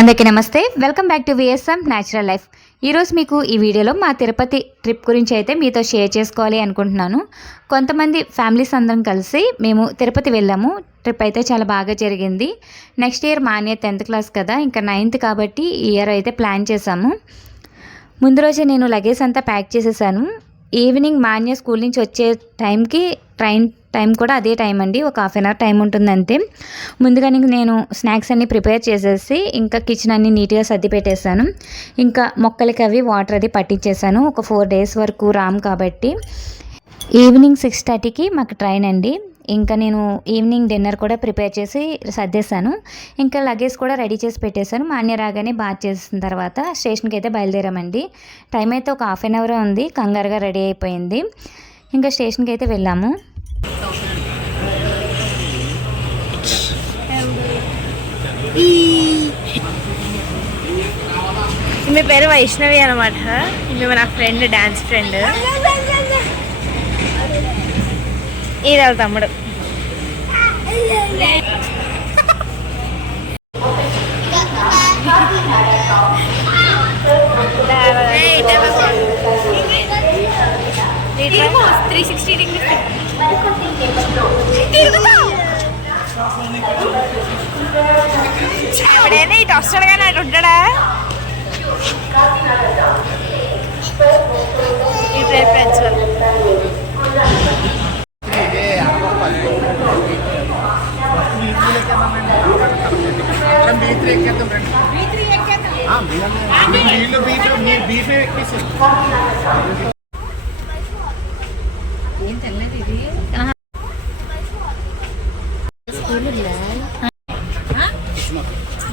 అందరికీ నమస్తే, welcome back to VSM natural life. ఈరోజు మీకు ఈ వీడియోలో మా తిరుపతి ట్రిప్ గురించి అయితే మీతో షేర్ చేసుకోవాలి అనుకుంటున్నాను. కొంతమంది ఫ్యామిలీస్ అందరం కలిసి మేము తిరుపతి వెళ్ళాము. ట్రిప్ అయితే చాలా బాగా జరిగింది. నెక్స్ట్ ఇయర్ మా అన్నయ్య 10th క్లాస్ కదా, ఇంకా 9th కాబట్టి ఈ ఇయర్ అయితే ప్లాన్ చేశాము. ముందు రోజే నేను లగేజ్ అంతా ప్యాక్ చేసేసాను. ఈవినింగ్ మా అన్నయ్య స్కూల్ నుంచి వచ్చే టైంకి ట్రైన్ టైం కూడా అదే టైం అండి, ఒక హాఫ్ అన్ అవర్ టైం ఉంటుంది అంతే. ముందుగానే నేను స్నాక్స్ అన్నీ ప్రిపేర్ చేసేసి ఇంకా కిచెన్ అన్నీ నీట్గా సర్ది పెట్టేశాను. ఇంకా మొక్కలకి అవి వాటర్ అది పట్టించేసాను. ఒక 4 days వరకు రామ్ కాబట్టి. ఈవినింగ్ 6:30కి మాకు ట్రైన్ అండి. ఇంకా నేను ఈవినింగ్ డిన్నర్ కూడా ప్రిపేర్ చేసి సర్దేశాను. ఇంకా లగేజ్ కూడా రెడీ చేసి పెట్టేశాను. మా అన్నయ్య రాగానే బాత్ చేసిన తర్వాత స్టేషన్కి అయితే బయలుదేరామండి. టైం అయితే ఒక హాఫ్ అన్ అవర్ ఉంది, కంగారుగా రెడీ అయిపోయింది. ఇంకా స్టేషన్కి అయితే వెళ్ళాము. మీ పేరు వైష్ణవి అనమాట. మేము నా ఫ్రెండ్, డాన్స్ ఫ్రెండ్. ఇది వాళ్ళ తమ్ముడు. ఎవడైనా ఇటు వస్తాడు కానీ అటు ఉంటాడా?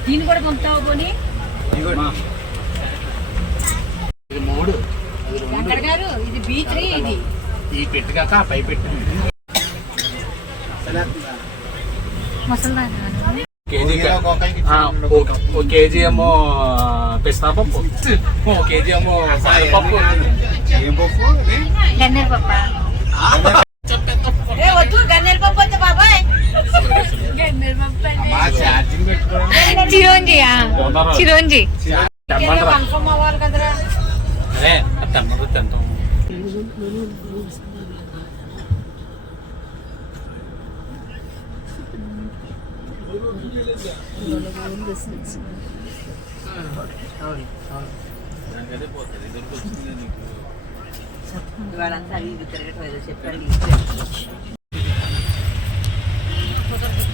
దీన్ని కూడా పంపుతావు పోనీ వెంకట గారు. ఇది B3, ఇది ఈ పెట్టు కాక పై పెట్టు కేజీ ఏమో పిస్తా పప్పు, 1 kg ఏమో పప్పు. ఏం పప్పు? గన్నేరు పప్పు. వద్దు గన్నేరు పప్పు వద్దు బాబాయ్. చిరోంజి కన్ఫర్మ్ అవ్వాలి కదరా. అదే తింటాం.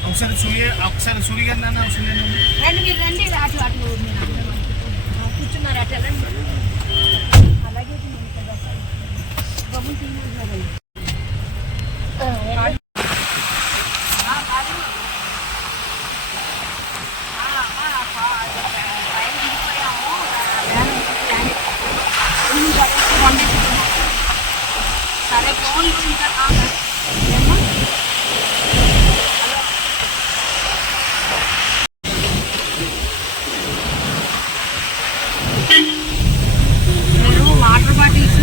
ఒకసారి సూర్య రండి రండి, అటు అటు కూర్చున్నారు అట్లా రండి. అలాగే సరే ఫోన్ వాటర్ బాటిల్స్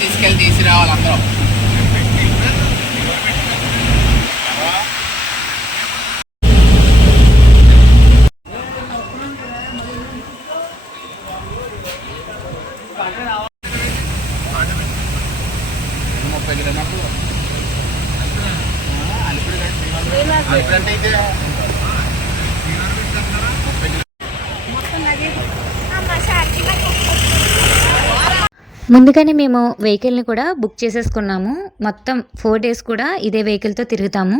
తీసుకెళ్ళి తీసుకురావాలి అందరూ. ముందుగానే మేము వెహికల్ని కూడా బుక్ చేసేసుకున్నాము. మొత్తం 4 days కూడా ఇదే వెహికల్తో తిరుగుతాము.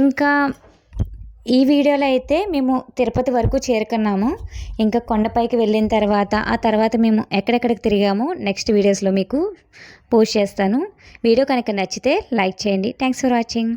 ఇంకా ఈ వీడియోలో అయితే మేము తిరుపతి వరకు చేరుకున్నాము. ఇంకా కొండపైకి వెళ్ళిన తర్వాత ఆ తర్వాత మేము ఎక్కడెక్కడికి తిరిగామో నెక్స్ట్ వీడియోస్లో మీకు పోస్ట్ చేస్తాను. వీడియో కనుక నచ్చితే లైక్ చేయండి. Thanks for watching.